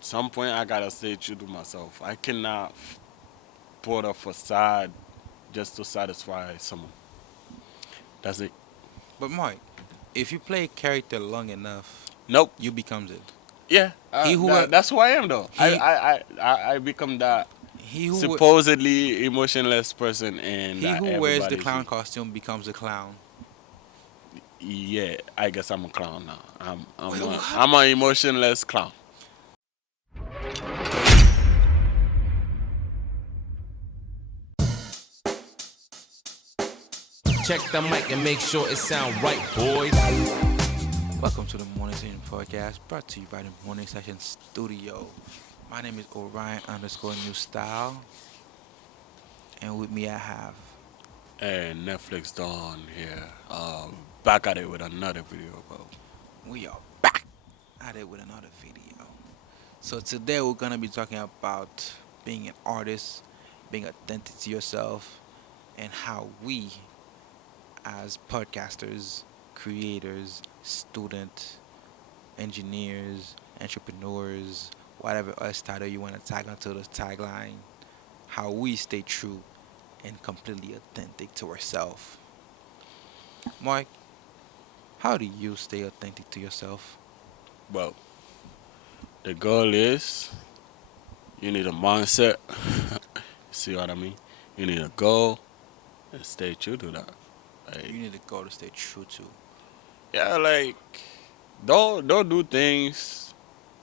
some point I gotta stay true to myself. I cannot put a facade just to satisfy someone. That's it. But Mike, if you play a character long enough, Nope. you becomes it. Yeah, He who we- that's who I am though. he I become that he who we- supposedly emotionless person and he that who wears the everybody clown see. costume becomes a clown. Yeah, I guess I'm a clown now. Wait, what? I'm an emotionless clown. Check the mic and make sure it sound right, boys. Welcome to the Morning Session Podcast, brought to you by the Morning Session Studio. My name is Orion underscore New Style, and with me I have. And NetflixDon here. Back at it with another video, bro. We are back at it with another video. So today we're gonna be talking about being an artist, being authentic to yourself, and how we, as podcasters, creators, students, engineers, entrepreneurs, whatever else title you want to tag onto the tagline, how we stay true and completely authentic to ourselves. Mike, how do you stay authentic to yourself? Well, the goal is you need a mindset. See what I mean? You need a goal and stay true to that. Like, You need a goal to stay true to. yeah, like don't do things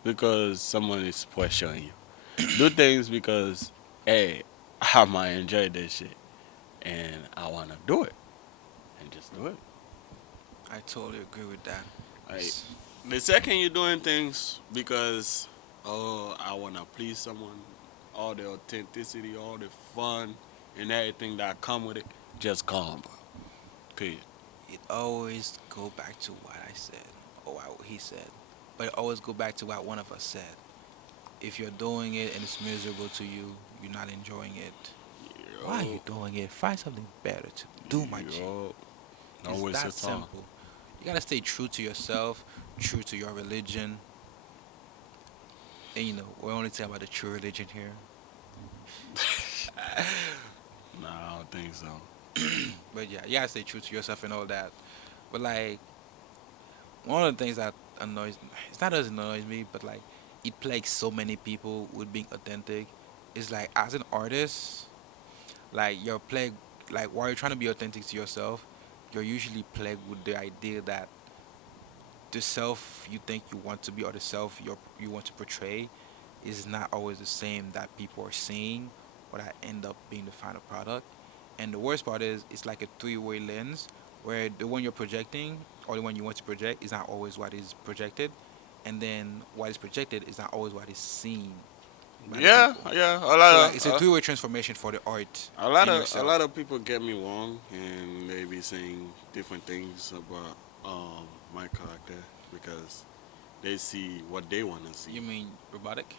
because someone is pressuring you. Do things because hey, I might enjoy this shit and I wanna do it and just do it. I totally agree with that. Like the second you're doing things because oh I wanna please someone, all the authenticity, all the fun and everything that come with it, just calm, bro. Period. It always go back to what I said or what he said, but it always go back to what one of us said. If you're doing it and it's miserable to you, you're not enjoying it. Why are you doing it? Find something better to do, my G. Yo, don't It's waste your that time. simple. You gotta stay true to yourself, true to your religion. And we're only talking about the true religion here. Nah, I don't think so. But yeah, you gotta stay true to yourself and all that. But like, one of the things that annoys it's not as annoys me, but like it plagues so many people with being authentic. Is like as an artist, like you're plagued like while you're trying to be authentic to yourself, you're usually plagued with the idea that the self you think you want to be or the self you want to portray is not always the same that people are seeing or that end up being the final product. And the worst part is it's like a three-way lens where the one you're projecting or the one you want to project is not always what is projected, and then what is projected is not always what is seen by the Yeah, people. yeah. So like it's a three-way transformation for the art in A yourself. lot of people get me wrong and they be saying different things about my character because they see what they wanna You see. mean robotic,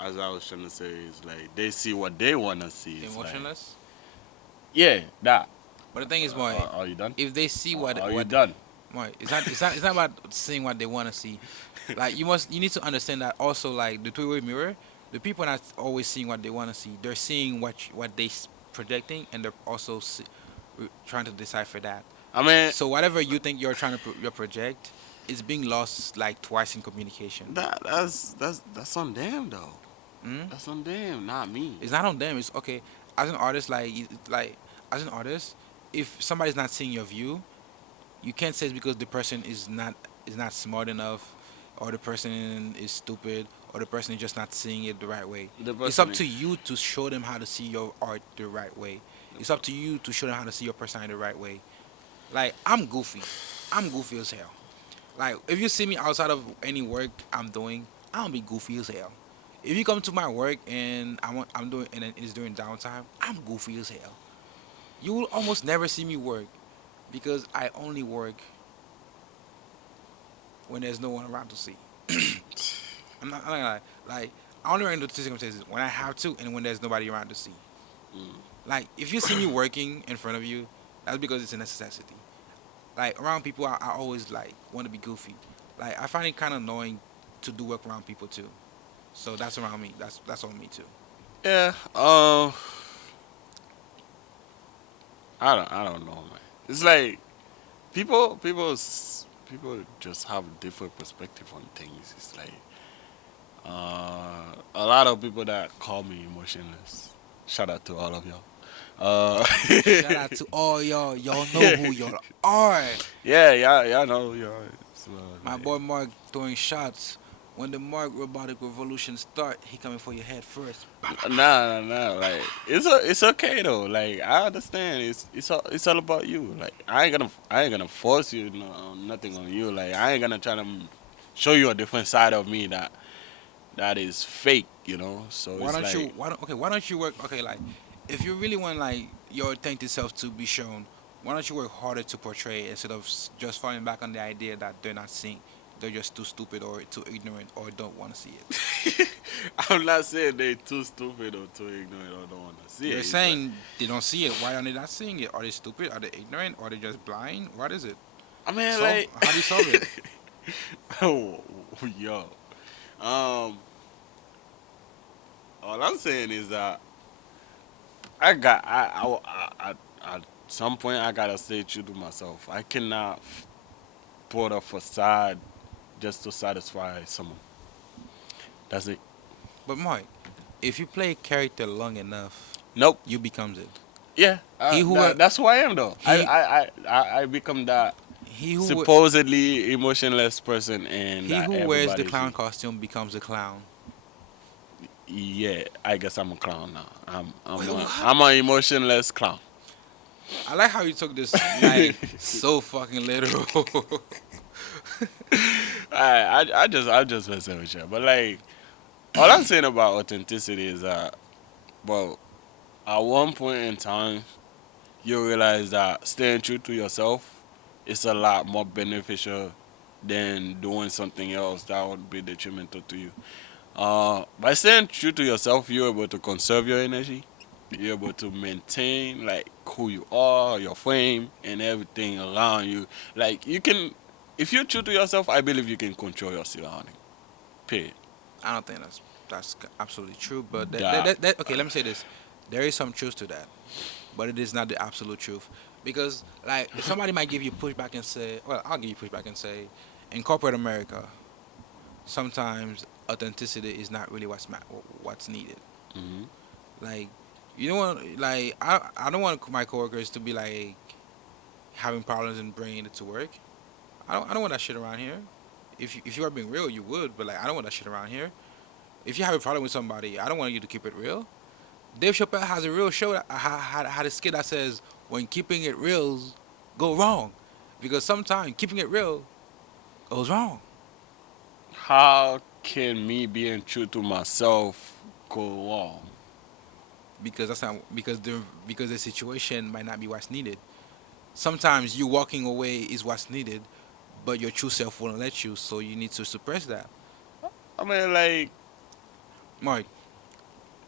As I was trying to say is like they see what they wanna see. It's like emotionless? yeah, that. But the thing is more, Are you done? if they see Are you what done? more, it's not about seeing what they want to see. Like you need to understand that also like the three-way mirror, the people are not always seeing what they want to see. They're seeing what they projecting, and they're also trying to decipher that. I mean So whatever you think you're trying to your project is being lost like twice in communication. that's on them though. Mm? That's on them, not me. It's not on them. It's okay. As an artist, like as an artist, if somebody's not seeing your view, you can't say it's because the person is not smart enough, or the person is stupid, or the person is just not seeing it the right way. The It's up person, to you to show them how to see your art the right way. It's up to you to show them how to see your personality the right way. Like I'm goofy. I'm goofy as hell. Like if you see me outside of any work I'm doing, I'll be goofy as hell. If you come to my work and I'm doing and it's during downtime, I'm goofy as hell. You will almost never see me work because I only work when there's no one around to see. I'm not gonna lie. Like I only run into circumstances when I have to and when there's nobody around to see. mm, Like if you see me working in front of you, that's because it's a necessity. Like around people, I always like want to be goofy. Like I find it kind of annoying to do work around people too. So that's around me. That's on me too. Yeah. I don't know, man. It's like people just have different perspective on things. It's like a lot of people that call me emotionless. Shout out to all of y'all. Uh, Shout out to all y'all. Y'all know who y'all are. yeah, y'all know y'all. So, My like, boy Mark throwing shots. When the Mark robotic revolution start, he coming for your head first. nah. Like it's okay though. Like I understand. It's all about you. Like I ain't gonna force you. No, nothing on you. Like I ain't gonna try to show you a different side of me that is fake. So Why it's don't you? like Why don't you work? Okay, like if you really want like your authentic self to be shown, why don't you work harder to portray instead of just falling back on the idea that they're not seeing, they're just too stupid or too ignorant or don't want to see it. I'm not saying they too stupid or too ignorant or don't want to see it. You're It's like, saying they don't see it. Why are they not seeing it? Are they stupid? Are they ignorant? Are they just blind? What is it? I mean, Solve. like, How do you solve it? oh, yo, um, all I'm saying is that I got at some point I gotta stay true to myself. I cannot put a facade just to satisfy someone. That's it. But Mike, if you play a character long enough, Nope. you becomes it. Yeah. He who That's who I am though. he I become that he who supposedly emotionless person and he that who wears the everybody clown see. costume becomes a clown. Yeah, I guess I'm a clown now. Wait, what? I'm an emotionless clown. I like how you took this like so fucking literal. I just messing with you, but like all I'm saying about authenticity is that, well, at one point in time, you realize that staying true to yourself is a lot more beneficial than doing something else that would be detrimental to you. By staying true to yourself, you're able to conserve your energy. You're able to maintain like who you are, your frame, and everything around you. Like you can, if you're true to yourself, I believe you can control your surrounding. Period. I don't think that's absolutely true. But That okay, let me say this: there is some truth to that, but it is not the absolute truth. Because like somebody might give you pushback and say, well, I'll give you pushback and say, in corporate America, sometimes authenticity is not really what's needed. hmm Like you don't want like I don't want my coworkers to be like having problems and bringing it to work. I don't want that shit around here. If you are being real, you would, but like I don't want that shit around here. If you have a problem with somebody, I don't want you to keep it real. Dave Chappelle has a real show that had a skit that says when keeping it real go wrong, because sometimes keeping it real goes wrong. How can me being true to myself go wrong? Because that's not because the situation might not be what's needed. Sometimes you walking away is what's needed, but your true self won't let you, so you need to suppress that. I mean, like Mark,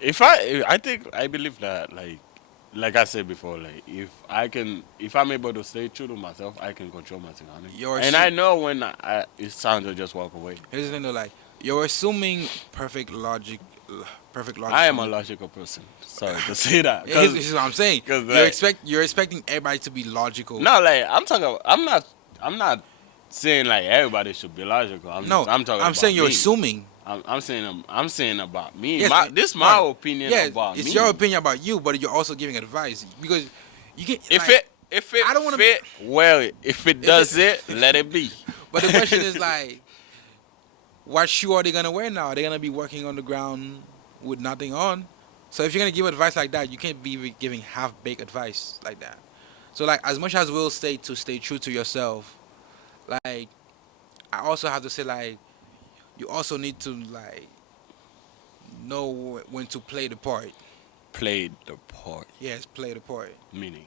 if I think I believe that like I said before, like if I'm able to stay true to myself, I can control my surroundings. you're And I know when it's time to just walk away. here's the thing though, like you're assuming perfect logic I am from a the. logical person. Sorry to say that, Here's, this is what I'm saying. cause like You're expecting everybody to be logical. no, like I'm not saying like everybody should be logical. No, I'm talking I'm about saying you're me. assuming. I'm saying about me. Yes, This my Mark. opinion Yeah, about it's me. your opinion about you, but you're also giving advice because you can If like it I don't want to. fit well, if it If does it, it, let it be. but the question is like, what shoe are they gonna wear now? Are they gonna be walking on the ground with nothing on? So if you're gonna give advice like that, you can't be giving half-baked advice like that. So like, as much as we'll say to stay true to yourself, like I also have to say like you also need to like know when to play the part. Played the part, Yes, play the part. meaning.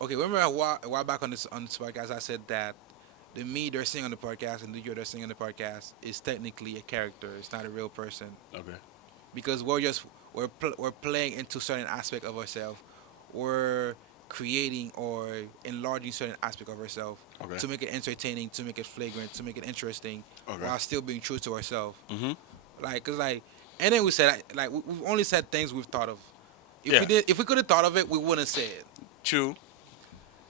Okay, remember a while back on this podcast, I said that the me they're saying on the podcast and the you they're saying on the podcast is technically a character. It's not a real person Okay. because we're playing into certain aspect of ourselves. We're creating or enlarging certain aspect of ourselves Okay. to make it entertaining, to make it flagrant, to make it interesting, Okay. while still being true to ourselves. Mhm. Like, cause like, and then we said like we've only said things we've thought of. Yeah. If we could have thought of it, we wouldn't say it. True.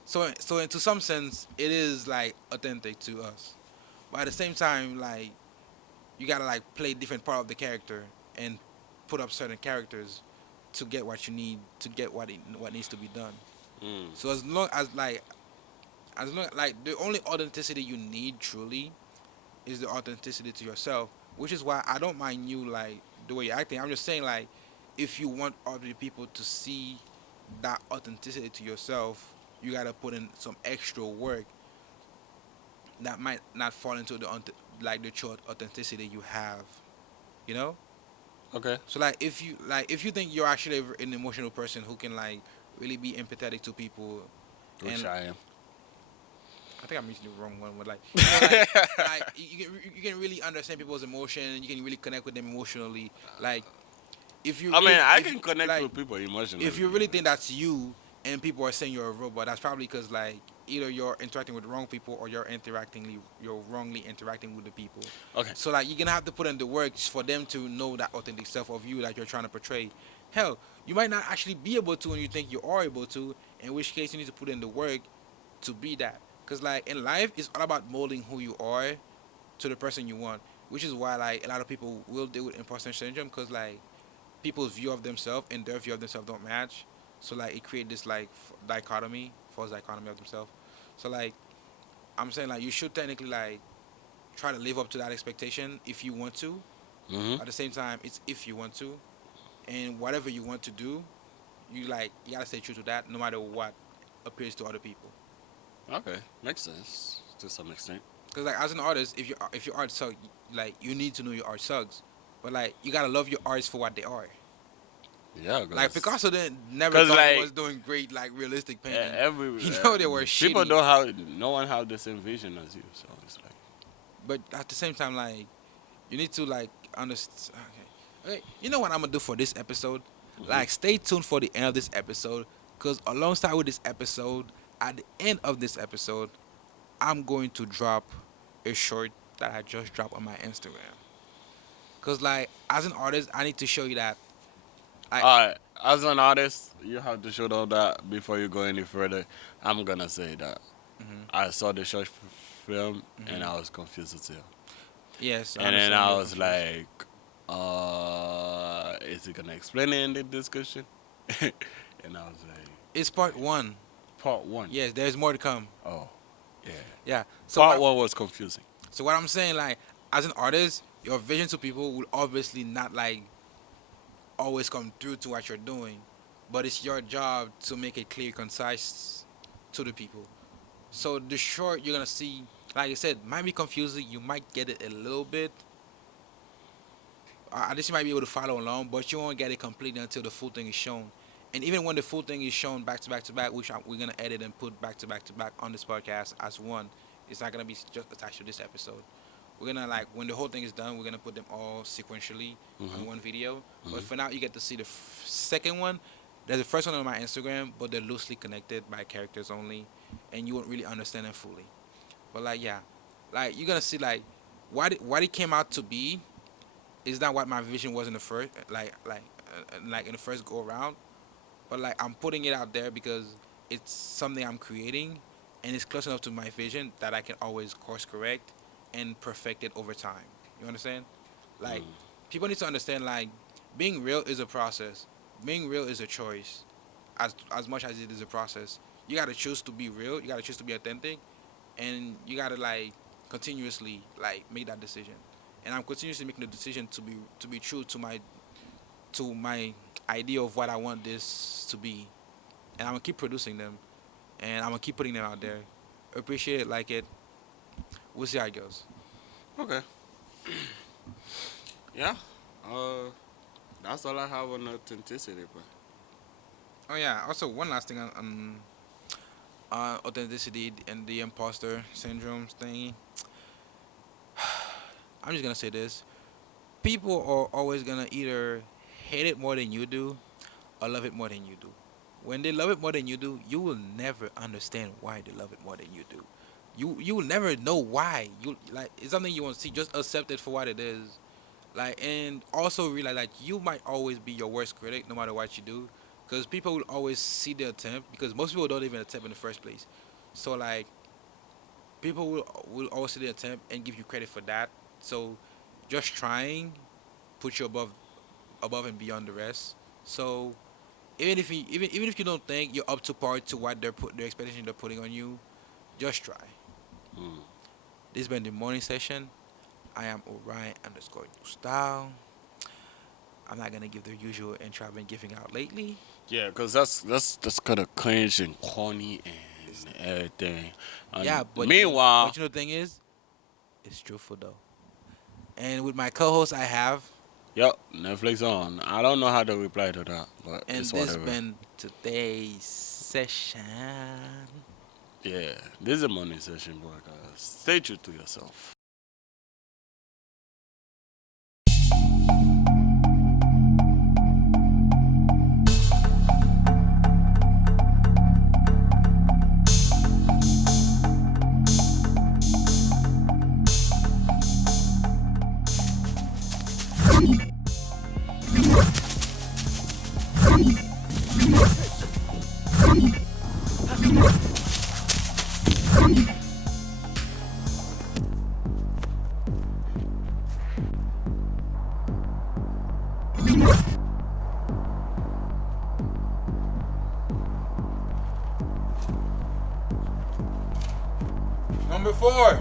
So into some sense, it is like authentic to us. But at the same time, like you gotta like play different part of the character and put up certain characters to get what you need to get what needs to be done. Mm. So as long like the only authenticity you need truly is the authenticity to yourself, which is why I don't mind you like the way you're acting. I'm just saying like if you want other people to see that authenticity to yourself, you gotta put in some extra work that might not fall into like the true authenticity you have. You know. Okay. So like if you think you're actually an emotional person who can like really be empathetic to people, Which and I am. I think I'm using the wrong one, but like you know like you can really understand people's emotion, you can really connect with them emotionally. Like if you I mean, really I can connect like with people emotionally. if you really think that's you and people are saying you're a robot, that's probably because like either you're interacting with the wrong people or you're wrongly interacting with the people. Okay. So like you're gonna have to put in the works for them to know that authentic self of you that you're trying to portray. Hell, you might not actually be able to, and you think you are able to. In which case, you need to put in the work to be that. Cause like in life, it's all about molding who you are to the person you want. Which is why like a lot of people will deal with imposter syndrome, cause like people's view of themselves and their view of themselves don't match. So like it create this like dichotomy, false dichotomy of themselves. So like I'm saying like you should technically like try to live up to that expectation if you want to. Mhm. At the same time, it's if you want to, and whatever you want to do, you gotta stay true to that, no matter what appears to other people. Okay. Makes sense to some extent. Because like as an artist, if your art sucks, like you need to know your art sucks, but like you gotta love your arts for what they are. Yeah, Like cause, Picasso didn't never cause thought he like was doing great like realistic painting. every You know they were people shitty, don't have no one have the same vision as you, so it's like. but at the same time, like you need to like understand. Okay, okay. You know what I'm gonna do for this episode? Mhm. Like stay tuned for the end of this episode, cause alongside with this episode, at the end of this episode, I'm going to drop a short that I just dropped on my Instagram. Cause like as an artist, I need to show you that. Like, Alright, as an artist, you have to show them that before you go any further. I'm gonna say that hmm I saw the short film and hmm I was confused as hell. yes, I And then understand I you're was confused. like, is he gonna explain it in the discussion? And I was like, It's part one. part one. Yes, there's more to come. Oh, yeah. Yeah. So Part what? one was confusing. So what I'm saying, like, as an artist, your vision to people will obviously not like always come through to what you're doing, but it's your job to make it clear, concise to the people. So the short you're gonna see, like I said, might be confusing. You might get it a little bit. At least you might be able to follow along, but you won't get it completely until the full thing is shown. And even when the full thing is shown back to back to back, which we're gonna edit and put back to back to back on this podcast as one, it's not gonna be just attached to this episode. We're gonna like when the whole thing is done, we're gonna put them all sequentially on Hmm. one video. But Hmm. for now, you get to see the second one. There's the first one on my Instagram, but they're loosely connected by characters only, and you won't really understand them fully. But like yeah, like you're gonna see like what it came out to be is not what my vision was in the first like in the first go around. But like I'm putting it out there because it's something I'm creating, and it's close enough to my vision that I can always course correct and perfect it over time. You understand? Like people need to understand like being real is a process. Being real is a choice. As much as it is a process, you gotta choose to be real. You gotta choose to be authentic, and you gotta like continuously like make that decision. And I'm continuously making the decision to be true to my idea of what I want this to be, and I'm gonna keep producing them, and I'm gonna keep putting them out there. Appreciate it, like it. We'll see how it goes. Okay. Yeah. Uh, that's all I have on authenticity, bro. Oh yeah. Also, one last thing on authenticity and the imposter syndrome thingy. I'm just gonna say this: people are always gonna either hate it more than you do or love it more than you do. when they love it more than you do, you will never understand why they love it more than you do. You will never know why. You like it's something you want to see. Just accept it for what it is. Like and also realize that you might always be your worst critic no matter what you do, because people will always see the attempt because most people don't even attempt in the first place. So like people will always see the attempt and give you credit for that. So just trying put you above and beyond the rest. So even if you don't think you're up to par to what their expectation they're putting on you, just try. Mm. This has been the morning session. I am Orion underscore new style. I'm not gonna give the usual intro I've been giving out lately. Yeah, cause that's kind of cringe and corny It's, and everything. yeah, And but meanwhile, you know the thing is, it's truthful though. And with my co-host I have, yep, Netflix on. I don't know how to reply to that, but and it's this whatever. been today's session. Yeah, this is a morning session, boy. Guys, stay true to yourself. Number 4.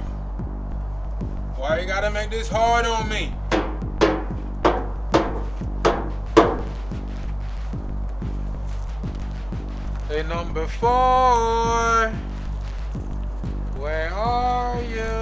Why you gotta make this hard on me? Hey, number 4. Where are you?